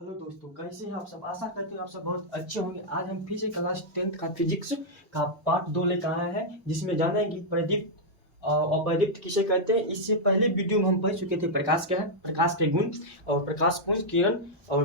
Hello दोस्तों, कैसे हैं आप सब। आशा करते हैं आप सब बहुत अच्छे होंगे। आज हम फिर से क्लास 10th का फिजिक्स का पार्ट 2 लेकर आए हैं, जिसमें जानेंगे प्रदीप्त और प्रदीप्त किसे कहते हैं। इससे पहले वीडियो में हम पढ़ चुके थे प्रकाश क्या है, प्रकाश के गुण और प्रकाश पुंज, किरण और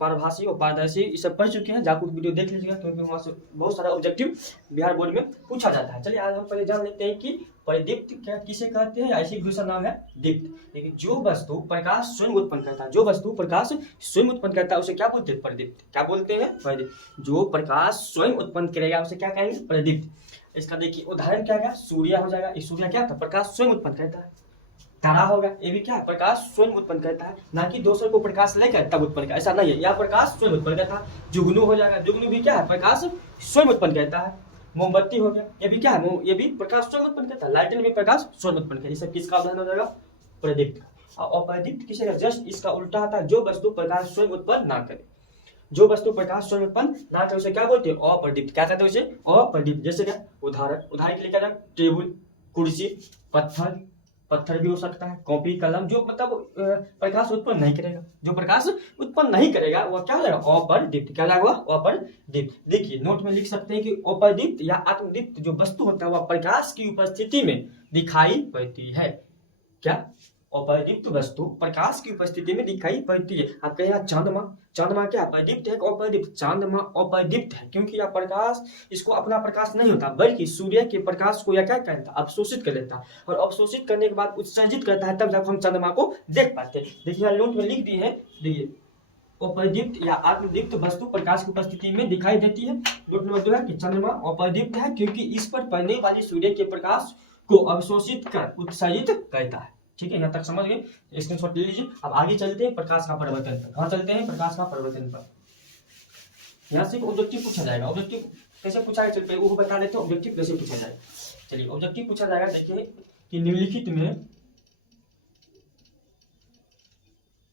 पारभासी और पारदर्शी, ये सब पढ़ चुके हैं। जाकर वीडियो देख लीजिएगा, क्योंकि वहाँ से बहुत सारा ऑब्जेक्टिव बिहार बोर्ड में पूछा जाता है। चलिए आज हम पहले जान लेते हैं कि प्रदीप्त क्या किसे कहते हैं, या इसी दूसरा नाम है दीप्त। लेकिन जो वस्तु प्रकाश स्वयं उत्पन्न करता है, जो वस्तु प्रकाश स्वयं उत्पन्न करता है, उसे क्या बोलते हैं, प्रदीप्त। क्या बोलते हैं, प्रदीप्त। जो प्रकाश स्वयं उत्पन्न करेगा उसे क्या कहेंगे, प्रदीप्त। इसका देखिए उदाहरण क्या है, सूर्य हो जाएगा। इस सूर्य क्या था, प्रकाश स्वयं उत्पन्न करता है। तारा होगा, ये भी क्या है, प्रकाश स्वयं उत्पन्न करता है, ना कि दूसरे को प्रकाश लेकर तब उत्पन्न करता, ऐसा नहीं है। यह प्रकाश स्वयं उत्पन्न करता है। जुगनू हो जाएगा, जुगनू भी क्या है, प्रकाश स्वयं उत्पन्न करता है। मोमबत्ती हो गया, ये भी क्या है, ये भी प्रकाश स्वयं उत्पन्न करता है। लाइटन भी प्रकाश स्वयं उत्पन्न करता है। ये सब किसका उदाहरण हो जाएगा, प्रदीप्त का। और अप्रदीप्त किसे, जस्ट इसका उल्टा आता है, जो वस्तु प्रकाश स्वयं उत्पन्न ना करे। जो वस्तु प्रकाश स्वयं उत्पन्न ना करे उसे क्या बोलते हैं, अप्रदीप्त। क्या कहते हैं उसे, अप्रदीप्त। जैसे क्या, उदाहरण के लिए क्या, टेबल, कुर्सी, पत्थर, पत्थर भी हो सकता है, कॉपी, कलम, जो मतलब प्रकाश उत्पन्न नहीं करेगा। जो प्रकाश उत्पन्न नहीं करेगा वह क्या हो जाएगा, अप्रदीप्त। क्या जाएगा, अप्रदीप्त। देखिए नोट में लिख सकते हैं कि अप्रदीप्त या आत्मदीप्त जो वस्तु होता है वह प्रकाश की उपस्थिति में दिखाई पड़ती है। क्या, अप्रदीप्त वस्तु प्रकाश की उपस्थिति में दिखाई पड़ती है। आप कहें चंद्रमा, चंद्रमा क्या प्रदीप्त है, अप्रदीप्त। चंद्रमा अप्रदीप्त है क्योंकि यह प्रकाश, इसको अपना प्रकाश नहीं होता, बल्कि सूर्य के प्रकाश को यह क्या करता है, अवशोषित कर लेता है। और अवशोषित करने के बाद उत्सर्जित करता है, तब जब हम चंद्रमा को देख पाते हैं। देखिए नोट में लिख दिए हैं, देखिए अप्रदीप्त या आत्मदीप्त वस्तु प्रकाश की उपस्थिति में दिखाई देती है। नोट नंबर 2 है कि चंद्रमा अप्रदीप्त है क्योंकि इस पर पड़ने वाली सूर्य के प्रकाश को अवशोषित कर उत्सर्जित करता है। ठीक है, यहाँ तक समझ गए, स्क्रीनशॉट ले लीजिए। अब आगे चलते हैं प्रकाश का परिवर्तन पर। कहाँ चलते हैं, प्रकाश का परिवर्तन पर। यहाँ से ऑब्जेक्टिव पूछा जाएगा। ऑब्जेक्टिव कैसे पूछा है, चलिए वो बता देते हैं ऑब्जेक्टिव कैसे पूछा जाएगा। चलिए ऑब्जेक्टिव पूछा जाएगा, देखिए कि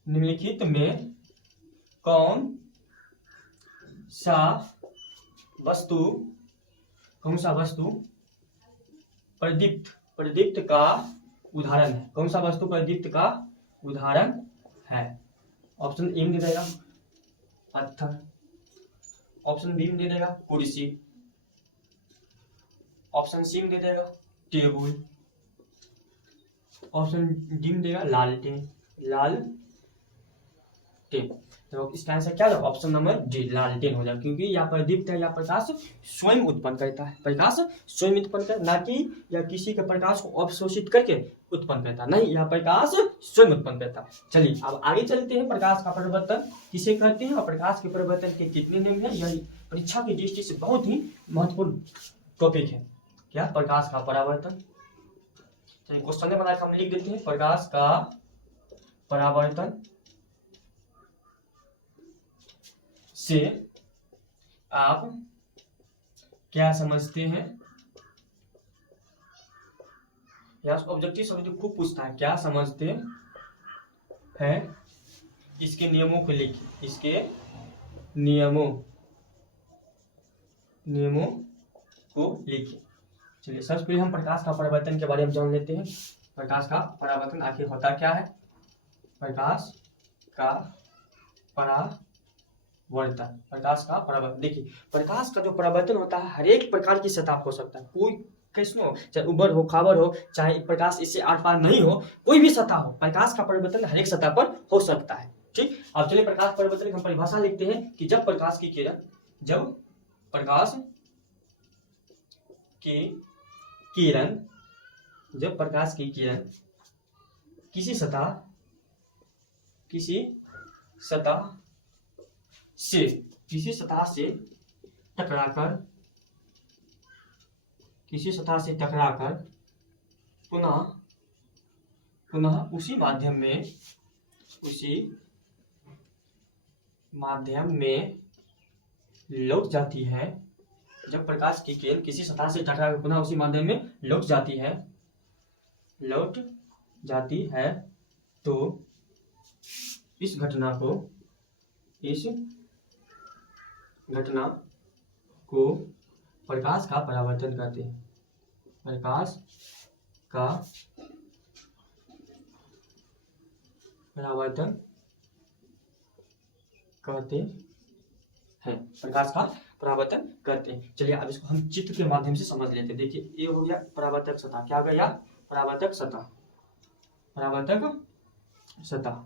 निम्नलिखित में कौन सा वस्तु प्रदीप्त का उदाहरण है। कौन सा वस्तु प्रदीप्त का उदाहरण है। ऑप्शन ए में दे देगा पत्थर, ऑप्शन बी में दे देगा कुर्सी, ऑप्शन सी में दे देगा टेबल, ऑप्शन डी में देगा लालटेन। तो इसका आंसर क्या होगा, ऑप्शन नंबर डी, लालटेन हो जाएगा। क्योंकि यह प्रदीप्त है, या प्रकाश स्वयं उत्पन्न करता है, प्रकाश स्वयं उत्पन्न करता, ना कि या किसी के प्रकाश को अवशोषित करके उत्पन्न करता, नहीं, यह प्रकाश स्वयं उत्पन्न करता है। चलिए अब आगे चलते हैं, प्रकाश का परिवर्तन किसे कहते हैं और प्रकाश के परिवर्तन के कितने नियम हैं। यह परीक्षा की दृष्टि से बहुत ही महत्वपूर्ण टॉपिक है। क्या, प्रकाश का परावर्तन। चलिए क्वेश्चन बना के हम लिख देते हैं, प्रकाश का परावर्तन से आप क्या समझते हैं। यह ऑब्जेक्टिव समझते खूब पूछता है, क्या समझते हैं, इसके नियमों को लिखिए, इसके नियमों को लिखिए। चलिए सबसे पहले हम प्रकाश का परावर्तन के बारे में जान लेते हैं। प्रकाश का परावर्तन आखिर होता क्या है। प्रकाश का परावर्तन, देखिए प्रकाश का जो परावर्तन होता है हर एक प्रकार की सतह हो सकता है। कोई कैसे हो, चाहे उबर हो, खाबर हो, चाहे प्रकाश इससे आर पार नहीं हो, कोई भी सतह हो, प्रकाश का परिवर्तन हर एक सतह पर हो सकता है। ठीक, अब चलिए प्रकाश परिवर्तन की हम परिभाषा लिखते हैं कि जब प्रकाश की किरण किसी सतह से टकराकर पुनः उसी माध्यम में लौट जाती है। जब प्रकाश की किरण किसी सतह से टकराकर पुनः उसी माध्यम में लौट जाती है तो इस घटना को प्रकाश का परावर्तन कहते हैं। प्रकाश का परावर्तन कहते हैं, प्रकाश का परावर्तन करते हैं। चलिए अब इसको हम चित्र के माध्यम से समझ लेते हैं। देखिए ये हो गया परावर्तक सतह, क्या हो गया परावर्तक सतह, परावर्तक सतह।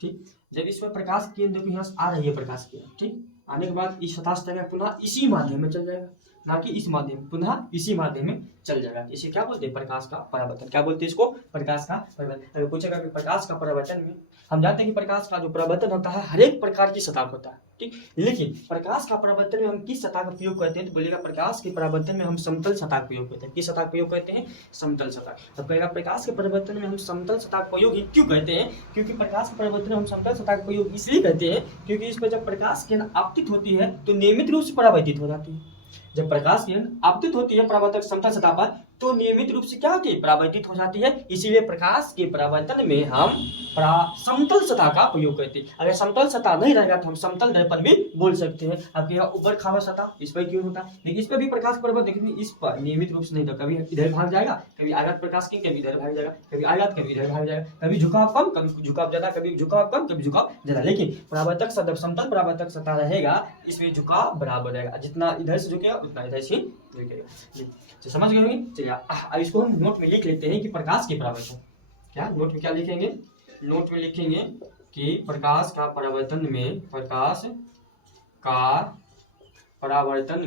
ठीक, जब इसमें प्रकाश की किरण देखो यहाँ से आ रही है प्रकाश की किरण, ठीक, आने के बाद इस सतह से पुनः इसी माध्यम में चल जाएगा, ना कि इस माध्यम, पुनः इसी माध्यम में चल जाएगा। इसे क्या बोलते हैं प्रकाश का परावर्तन, क्या बोलते हैं इसको प्रकाश का परावर्तन। अगर पूछेगा कि प्रकाश का परावर्तन में, हम जानते हैं कि प्रकाश का जो परावर्तन होता है हर एक प्रकार की सतह होता है, ठीक, लेकिन प्रकाश का परावर्तन में हम किस सतह का प्रयोग करते हैं, तो बोलेगा प्रकाश के परावर्तन में हम समतल सतह का प्रयोग करते हैं। किस सतह का प्रयोग करते हैं, समतल सतह। तब कहेगा प्रकाश के परावर्तन में हम समतल सतह का प्रयोग ही क्यों करते हैं, क्योंकि प्रकाश के परावर्तन में हम समतल सतह का प्रयोग इसलिए करते हैं क्योंकि इस पर जब प्रकाश किरण आपतित होती है तो नियमित रूप से परावर्तित हो जाती है। जब प्रकाश किरण आपतित होती है परावर्तक समतल सतह पर तो नियमित रूप से क्या होती है, परावर्तित हो जाती है। इसीलिए प्रकाश के परावर्तन में हम समतल सतह का प्रयोग करते हैं। अगर समतल सतह नहीं रहेगा तो हम समतल दर्पण भी बोल सकते हैं। अब यह ऊपर खावा सतह, इस पर क्यों होता है, लेकिन इस पर भी प्रकाश परावर्तन, लेकिन इस पर नियमित रूप से नहीं, तो कभी इधर भाग जाएगा, कभी आगत प्रकाश की कभी इधर भाग जाएगा, कभी आगत कभी इधर भाग जाएगा, कभी झुकाव कम कभी झुकाव ज्यादा, कभी झुकाव कम कभी झुकाव ज्यादा। लेकिन परावर्तक सतह, समतल परावर्तक सतह रहेगा, इसमें झुकाव बराबर रहेगा, जितना इधर से झुकेगा उतना इधर से झुकेगा। तो समझ गए होंगे। चलिए अब इसको हम नोट में लिख लेते हैं कि प्रकाश के परावर्तन, क्या नोट में क्या लिखेंगे, नोट में लिखेंगे कि प्रकाश का परावर्तन में, प्रकाश का परावर्तन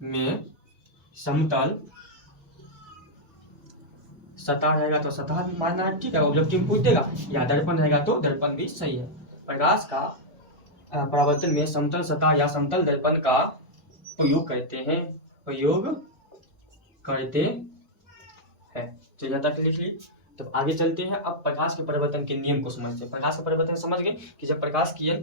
में समतल सतह रहेगा तो सतह मानना है, ठीक है। ऑब्जेक्टिव पूछ देगा, या दर्पण रहेगा तो दर्पण भी सही है। प्रकाश का परावर्तन में समतल सतह या समतल दर्पण का प्रयोग करते हैं, प्रयोग करते हैं। तो यहाँ तक लिख ली। तब आगे चलते हैं, अब प्रकाश के परावर्तन के नियम को समझते हैं। प्रकाश का परावर्तन समझ गए कि जब प्रकाश की किरण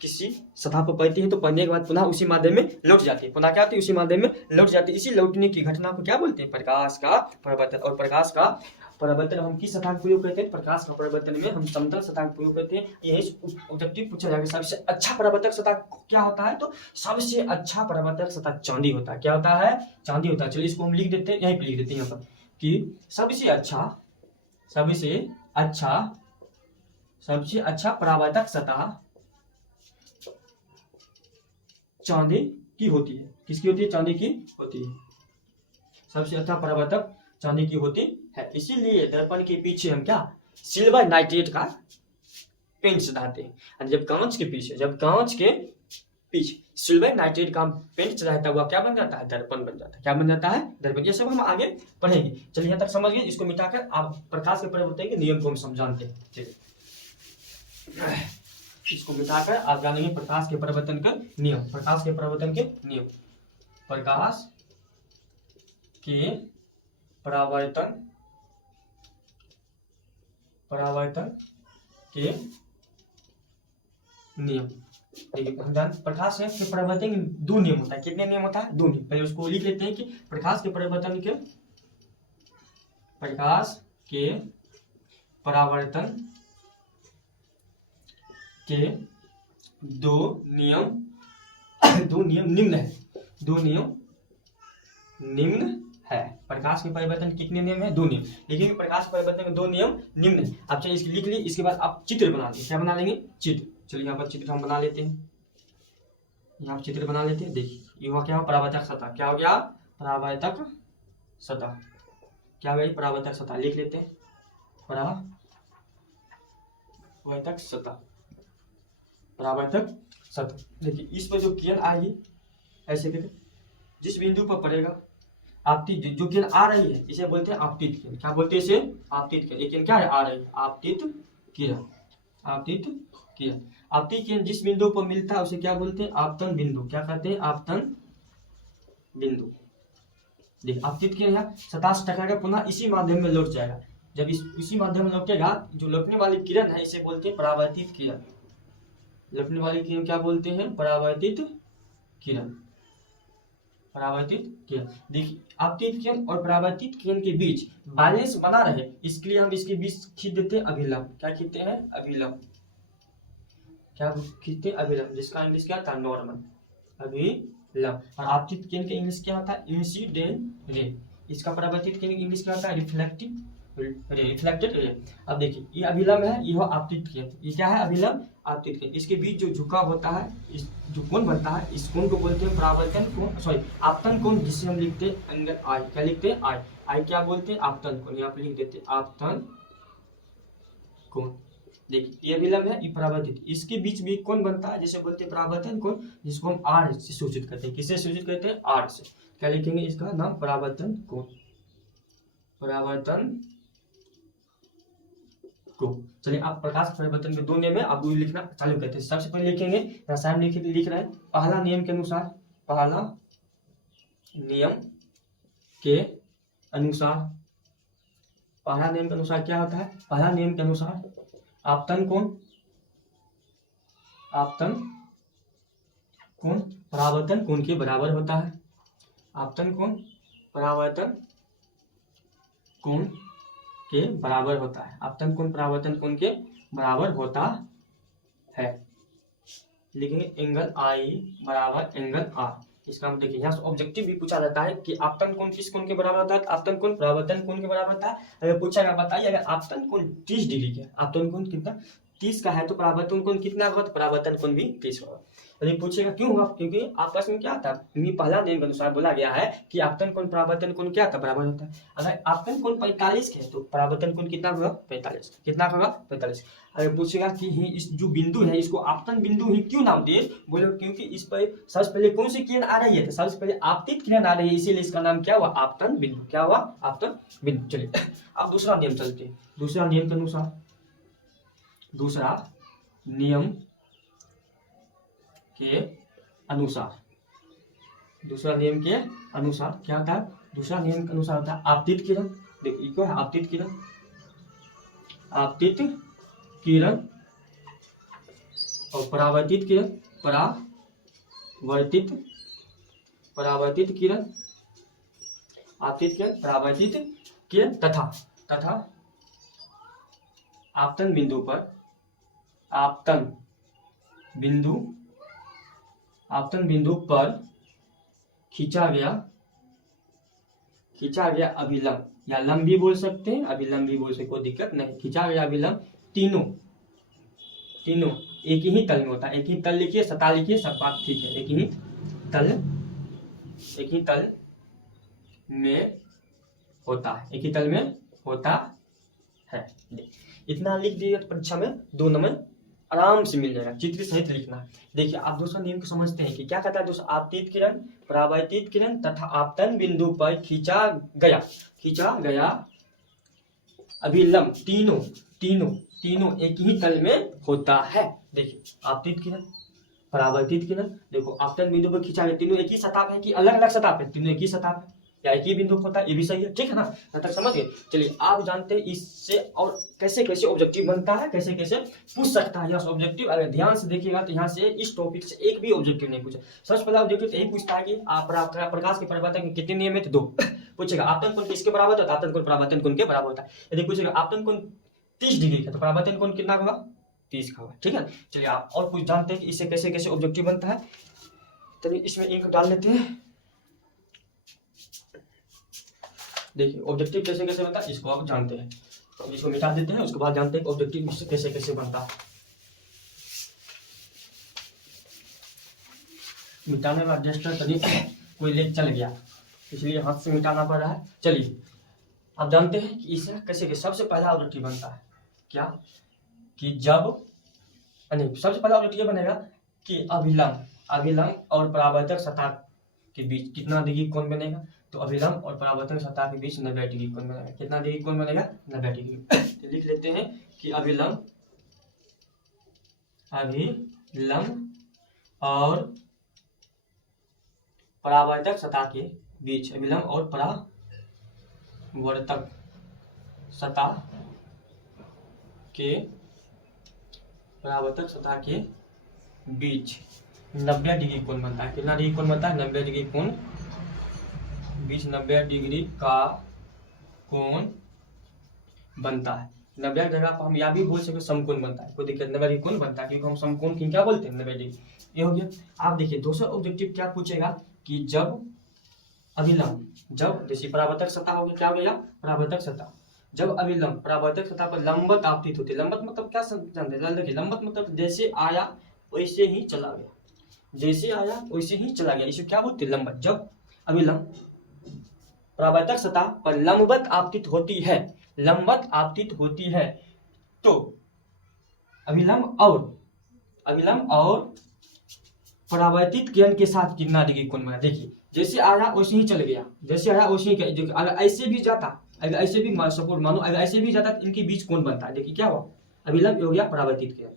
किसी सतह पर पड़ती है तो पड़ने के बाद पुनः उसी माध्यम में लौट जाती है, पुनः क्या होती है, उसी माध्यम में लौट जाती है। इसी लौटने की घटना को क्या बोलते हैं, प्रकाश का परावर्तन। और प्रकाश का परावर्तन हम किस सतह का प्रयोग करते हैं, प्रकाश का परावर्तन में हम समतल सतह का प्रयोग करते हैं। यही ऑब्जेक्टिव पूछा जाएगा, सबसे अच्छा परावर्तक सतह क्या होता है, तो सबसे अच्छा परावर्तक सतह चांदी होता है। क्या होता है, चांदी होता है। चलिए इसको हम लिख देते हैं, यहीं पे लिख देते हैं यहाँ पर कि सबसे अच्छा परावर्तक सतह चांदी की होती है। किसकी होती है, चांदी की होती है। सबसे अच्छा परावर्तक चांदी की होती है। इसीलिए दर्पण के पीछे हम क्या, सिल्वर नाइट्रेट का पेंट चढ़ाते हैं। जब कांच के पीछे सिल्वर नाइट्रेट का पेंट चढ़ाता हुआ क्या बन जाता है, दर्पण बन जाता है। क्या बन जाता है, दर्पण। ये सब हम आगे पढ़ेंगे। चलिए यहाँ तक समझ गए। इसको मिटाकर आप प्रकाश के परावर्तन के नियम को हम समझाते हैं। चलिए इसको मिटाकर आप जानेंगे प्रकाश के परावर्तन के नियम। प्रकाश के परावर्तन के नियम, प्रकाश के परावर्तन के नियम। देखिए हम जान प्रकाश के परावर्तन के दो नियम होता है। कितने नियम होता है, दो नियम। पहले उसको लिख लेते हैं कि प्रकाश के परावर्तन के दो नियम निम्न है। प्रकाश के परिवर्तन कितने नियम है, दो नियम। लेकिन प्रकाश के परिवर्तन के दो नियम निम्न है। आप चलिए इसकी लिख ली। इसके बाद आप चित्र बना लेंगे। क्या बना लेंगे, चित्र। चलिए यहाँ पर चित्र हम बना लेते हैं। यहाँ चित्र बना लेते हैं। देखिए ये क्या हो, परावर्तक सतह। क्या हो गया, परावर्तक सतह। क्या हो गई, परावर्तक सतह। लिख लेते हैं, परावर्तक सतह। देखिए इस पर जो किरण आएगी ऐसे करके जिस बिंदु पर पड़ेगा, आपतित जो किरण आ रही है इसे बोलते हैं आपतित किरण। क्या बोलते हैं इसे, आपतित किरण। लेकिन क्या है, आ रही है, आपतित किरण। आपतित किरण जिस बिंदु पर मिलता है उसे क्या बोलते हैं, आपतन बिंदु। क्या कहते हैं, आपतन बिंदु। देखिए आपतित किरण यहाँ सतह से टकराकर पुनः इसी माध्यम में लौट जाएगा। जब इसी माध्यम में लौटेगा, जो लौटने वाली किरण है इसे बोलते हैं परावर्तित किरण। लौटने वाली किरण क्या बोलते हैं, परावर्तित किरण। देखिए आपतित किरण और परावर्तित किरण के बीच बैलेंस बना रहे, इसके लिए हम इसके बीच खींच देते हैं अभिलंब। क्या खींचते हैं, अभिलंब। क्या खींचते हैं, अभिलंब, जिसका इंग्लिश क्या था, नॉर्मल। अभिलंब। और आपतित किरण का इंग्लिश क्या होता है, इंसिडेंट रे। इसका परावर्तित किरण इंग्लिश क्या होता है, रिफ्लेक्टिव रिफ्लेक्टेड रे। अब देखिए ये अभिलंब है, यह आपतित किरण। ये क्या है? अभिलंब आपतित किरण। इसके बीच जो झुकाव होता है, इस जो कोण बनता है, इस कोण को बोलते हैं परावर्तन कोण, सॉरी आपतन कोण, जिसे हम लिखते हैं एंगल आई। क्या लिखते हैं? आई। आई क्या बोलते हैं? आपतन कोण। यहाँ पे लिख देते हैं आपतन कोण। देखिए ये अभिलंब है, ये परावर्तित। इसके बीच भी कोण बनता है, जिसे बोलते हैं परावर्तन कोण, जिसको हम आर से सूचित करते हैं। किससे सूचित करते हैं? आर से। क्या लिखेंगे? इसका नाम परावर्तन कोण। परावर्तन को चलिए आप प्रकाश परिवर्तन के 2 नियम है, आप लिखना चालू करते हैं। सबसे पहले लिखेंगे, रसायन लिख रहे हैं। पहला नियम के अनुसार, पहला नियम के अनुसार, पहला नियम के अनुसार क्या होता है? पहला नियम के अनुसार आपतन कोण परावर्तन कोण के बराबर होता है। आपतन कोण परावर्तन कोण के बराबर होता है। आपतन कोण परावर्तन कोण के बराबर होता है। लिखेंगे एंगल आई बराबर एंगल आर। इसका हम देखिए, यहाँ से ऑब्जेक्टिव भी पूछा जाता है कि आपतन कोण किस कोण के बराबर होता है? आपतन कोण परावर्तन कोण के बराबर होता है। अगर पूछेगा बताइए, अगर आपतन कोण 30 डिग्री का, आपतन कोण कितना 30 का है, तो परावर्तन कोण कितना होगा? तो परावर्तन कोण भी 30 होगा। यदि पूछेगा क्यों होगा? क्योंकि आपस में क्या था, पहला नियम के अनुसार बोला गया है कि आपतन कोण परावर्तन कोण क्या था? बराबर होता है। अगर आपतन कोण 45 के है, तो परावर्तन कोण कितना होगा? 45। कितना होगा? 45। अगर पूछेगा कि इस जो बिंदु है, इसको आपतन बिंदु ही क्यों नाम दिए? बोलो क्योंकि इस पर सबसे पहले कौन सी किरण आ रही है? तो सबसे पहले आपतित किरण आ रही है, इसीलिए इसका नाम क्या हुआ? आपतन बिंदु। क्या हुआ? आपतन बिंदु। चलिए अब दूसरा नियम चलते हैं। दूसरा नियम के अनुसार, दूसरा नियम के अनुसार, दूसरा नियम के अनुसार क्या होता है? दूसरा नियम के अनुसार होता है आपतित किरण। देखिए क्या है? आपतित किरण। आपतित किरण और परावर्तित किरण। परावर्तित किरण, आपतित किरण, परावर्तित किरण तथा आपतन बिंदु पर, आपतन बिंदु पर खींचा गया अभिलंब, या लंब भी बोल सकते हैं, अभिलंब भी बोल सकते, कोई दिक्कत नहीं। खींचा गया अभिलंब तीनों एक ही तल में होता है। एक ही तल लिखिए, सतह लिखिए, सब बात ठीक है। एक ही तल में होता है। एक ही तल में होता है। इतना लिख दिए तो परीक्षा में 2 नंबर आराम से मिल जाएगा। चित्र सहित लिखना है। देखिए आप दूसरा नियम को समझते हैं कि क्या कहता है? दोस्तों आपतित किरण, परावर्तित किरण तथा आपतन बिंदु पर खींचा गया अभिलंब तीनों एक ही तल में होता है। देखिए आपतित किरण, परावर्तित किरण, देखो आपतन बिंदु पर खींचा गया, तीनों एक ही सतह है कि अलग अलग सतह पे? तीनों एक ही सतह है या एक ही बिंदु होता है, ये भी सही है। ठीक है ना? यहाँ तक समझ गए। चलिए आप जानते हैं इससे और कैसे कैसे ऑब्जेक्टिव बनता है, कैसे कैसे पूछ सकता है यह ऑब्जेक्टिव। अगर ध्यान से देखिएगा तो यहाँ से इस टॉपिक से एक भी ऑब्जेक्टिव नहीं पूछा। सबसे पहला ऑब्जेक्टिव यही पूछता है कि प्रकाश के परिवर्तन के कितने नियम है? तो 2 पूछेगा। आपतन कोण किसके बराबर होता है? आपतन कोण परावर्तन कोण के बराबर होता है। यदि पूछेगा आपतन कोण 30 डिग्री का, तो परावर्तन कोण कितना होगा? 30 का होगा। ठीक है। चलिए आप और कुछ जानते हैं कि इससे कैसे कैसे ऑब्जेक्टिव बनता है। चलिए इसमें इंक डाल लेते हैं। देखिए ऑब्जेक्टिव कैसे कैसे बनता है, इसको आप जानते हैं। तो इसको मिटा देते हैं, उसके बाद जानते हैं कि ऑब्जेक्टिव कैसे कैसे बनता है। मिटाने में एडजस्टर तरीके कोई लेट चल गया, इसलिए हाथ से मिटाना पड़ रहा है। चलिए आप जानते हैं कि इसे कैसे सबसे पहला ऑब्जेक्टिव बनता है क्या? कि जब नहीं, सबसे पहला ऑब्जेक्टिव ये बनेगा कि अभिलंब और परावर्तक सतह के बीच कितना डिग्री कोण बनेगा? तो अभिलंब और परावर्तक सतह के बीच 90 डिग्री कोण बनेगा। कितना डिग्री कोण बनेगा? 90 डिग्री। तो लिख लेते हैं कि अभिलंब और परावर्तक सतह के बीच, अभिलंब और परावर्तक सतह के बीच 90 डिग्री कोण बनता है। कितना डिग्री कोण बनता है? 90 डिग्री कोण, बीच 90 डिग्री का कोण बनता है। 90 की जगह हम यह भी बोल सकते समकोण बनता है, कोई दिक्कत 90 डिग्री कोण बनता है, क्योंकि हम समकोण की क्या बोलते हैं? 90 डिग्री। ये हो गया। आप देखिए दूसरा ऑब्जेक्टिव क्या पूछेगा कि जब अभिलंब, जब जैसे परावर्तक सतह हो गया, क्या हो गया? परावर्तक सतह। जब अभिलंब परावर्तक सतह पर लंबवत आपतित होती है। लंबवत मतलब क्या जानते हैं? देखिए लंबवत मतलब जैसे आया वैसे ही चला गया, जैसे आया वैसे ही चला गया, इसे क्या बोलते हैं? लंबवत। जब अभिलंब परावर्तक सतह पर लंबवत आपतित होती है, लंबवत आपतित होती है, तो अभिलंब और परावर्तित किरण के साथ कितना डिग्री कोण बना। देखिए जैसे आया वैसे ही चल गया, जैसे आया वैसे ही, अगर ऐसे भी जाता, अगर ऐसे भी सपोर्ट मानो, अगर ऐसे भी जाता तो इनके बीच कोण बनता है। देखिए क्या हुआ? अभिलंब हो गया परावर्तित किरण,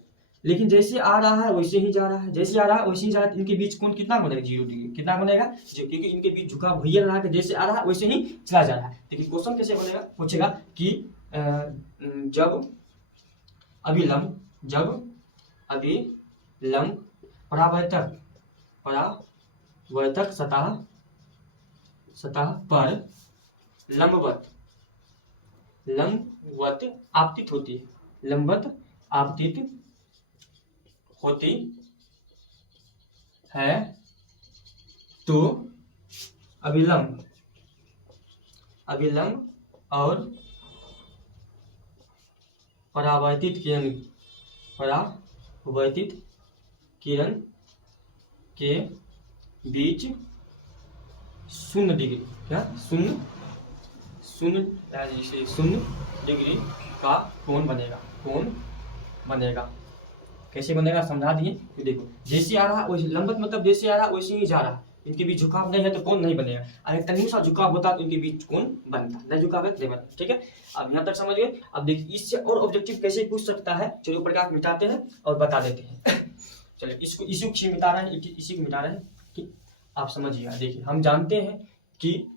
लेकिन जैसे आ रहा है वैसे ही जा रहा है, जैसे आ रहा है वैसे ही जा रहा है, इनके बीच कोण कितना बनेगा? 0 डिग्री। कितना बनेगा? क्योंकि इनके बीच झुकाव भैया रहा है, जैसे आ रहा है वैसे ही चला जा रहा है। देखिए क्वेश्चन कैसे बनेगा? पूछेगा कि जब अभिलंब परावर्तक सतह पर लंबवत आपतित होती है, लंबवत आपतित होती है, तो अभिलंब और परावर्तित किरण के बीच 0 डिग्री, क्या 0 डिग्री का कोण बनेगा। कैसे बनेगा समझा दिए। तो देखो जैसे आ रहा वैसे, लंबवत मतलब जैसे आ रहा वैसे ही जा रहा है, इनके बीच झुकाव नहीं है तो कोण नहीं बनेगा। अगर तनिक सा झुकाव होता तो इनके बीच कोण बनता, नहीं झुकाव है नहीं बनता। ठीक है, अब यहाँ तक समझ गए। अब देखिए इससे और ऑब्जेक्टिव कैसे पूछ सकता है, चलिए प्रकाश मिटाते हैं और बता देते हैं। चलिए इसको इसी को मिटा रहे हैं, इसी को मिटा रहे हैं कि आप समझिएगा। देखिए हम जानते हैं कि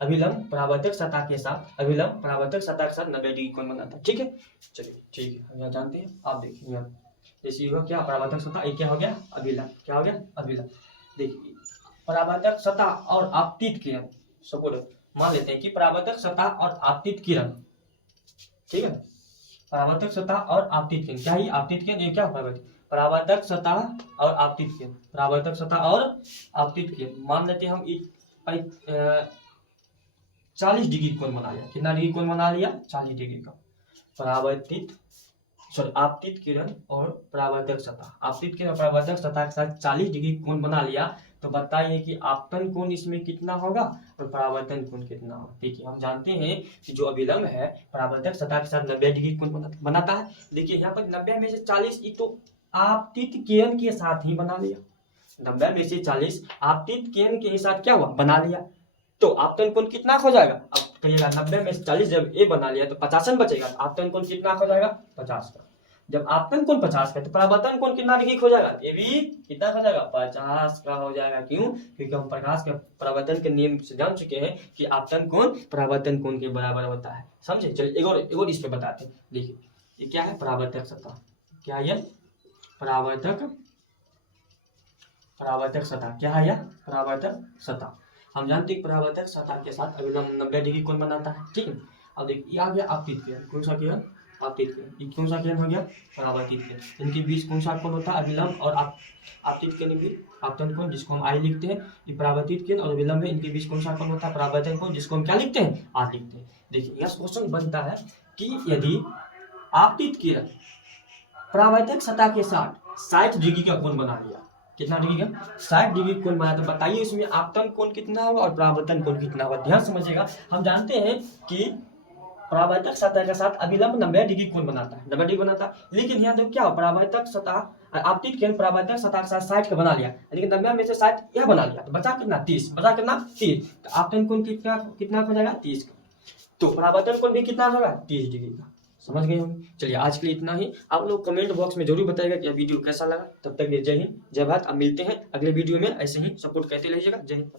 अभिलंब परावर्तक सतह के साथ 90 डिग्री कोण बनाता है। ठीक है, चलिए ठीक है, हम यहाँ जानते हैं। आप देखिए यहाँ जैसे ये क्या परावर्तक सतह, ये क्या हो गया? अभिलंब। क्या हो गया? अभिलंब। देखिए परावर्तक सतह और आपतित किरण, सपोज मान लेते हैं कि परावर्तक सतह और आपतित किरण, ठीक है, परावर्तक सतह और आपतित किरण, क्या ही आपतित किरण, ये क्या परावर्तक सतह और आपतित किरण, परावर्तक सतह और आपतित किरण मान लेते हैं हम 40 डिग्री कोण बना लिया। कितना डिग्री कोण बना लिया? 40 डिग्री का। आपतित किरण और परावर्तक सतह के साथ 40 डिग्री कोण बना लिया, तो बताइए कि आपतन कोण इसमें कितना होगा और परावर्तन कोण कितना होगा। देखिए हम जानते हैं कि जो अभिलंब है परावर्तक सतह के साथ 90 डिग्री कोण बनाता है। देखिए यहाँ पर 90 में से 40 तो आपतित किरण के साथ ही बना लिया, 90 में से 40 आपतित किरण के साथ क्या हुआ? बना लिया, तो आपतन कोण कितना हो जाएगा? अब कहिएगा 90 में से 40 जब ए बना लिया तो 50 बचेगा, आपतन कोण कितना हो जाएगा? 50 का। जब आपतन कोण 50 का तो परावर्तन कोण कितना डिग्री हो जाएगा? ये भी कितना हो जाएगा? 50 का हो जाएगा। क्यों? क्योंकि हम प्रकाश के परावर्तन के नियम से जान चुके हैं कि आपतन कोण परावर्तन कोण के बराबर होता है। समझे? चलिए एक और इस पे बताते हैं। देखिए ये क्या है? परावर्तक सतह। क्या है? परावर्तक सतह। क्या है? परावर्तक सतह। हम जानते हैं परावर्तक सतह के साथ अभिलंब 90 डिग्री कोण बनाता है। ठीक है, अब देखिए आ गया आपतित किरण। कौन सा किरण? आपतित किरण। ये कौन सा किरण हो गया? परावर्तित किरण। इनके बीच कौन सा कोण होता है? अभिलंब और आपतित किरण के बीच आपतन कोण, जिसको हम आई लिखते हैं। ये परावर्तित किरण और अभिलंब है, इनके बीच कौन सा कोण होता है? परावर्तन कोण, जिसको हम क्या लिखते हैं? आर लिखते हैं। देखिए यह क्वेश्चन बनता है कि यदि आपतित किरण परावर्तक सतह के साथ 60 डिग्री का कोण बना लिया, कितना डिग्री का? 60 डिग्री कोण बनाया, तो बताइए इसमें आपतन कोण कितना होगा और परावर्तन कोण कितना होगा? ध्यान समझिएगा। हम जानते हैं कि परावर्तक सतह के साथ अभिलंब 90 डिग्री कोण बनाता है, 90 डिग्री बनाता है, लेकिन यहाँ तो क्या हो? परावर्तक सतह आपतित किरण परावर्तक सतह के साथ 60 का बना लिया, लेकिन 90 में से 60 यह बना लिया, तो बचा कितना? 30। बचा कितना? 30। तो आपतन कोण कितना हो जाएगा? 30 का। तो परावर्तन कोण भी कितना होगा? 30 डिग्री का। समझ गए होंगे। चलिए आज के लिए इतना ही। आप लोग कमेंट बॉक्स में जरूर बताइएगा कि यह वीडियो कैसा लगा। तब तक जय हिंद, जय भारत। अब मिलते हैं अगले वीडियो में, ऐसे ही सपोर्ट करते रहिएगा। जय हिंद।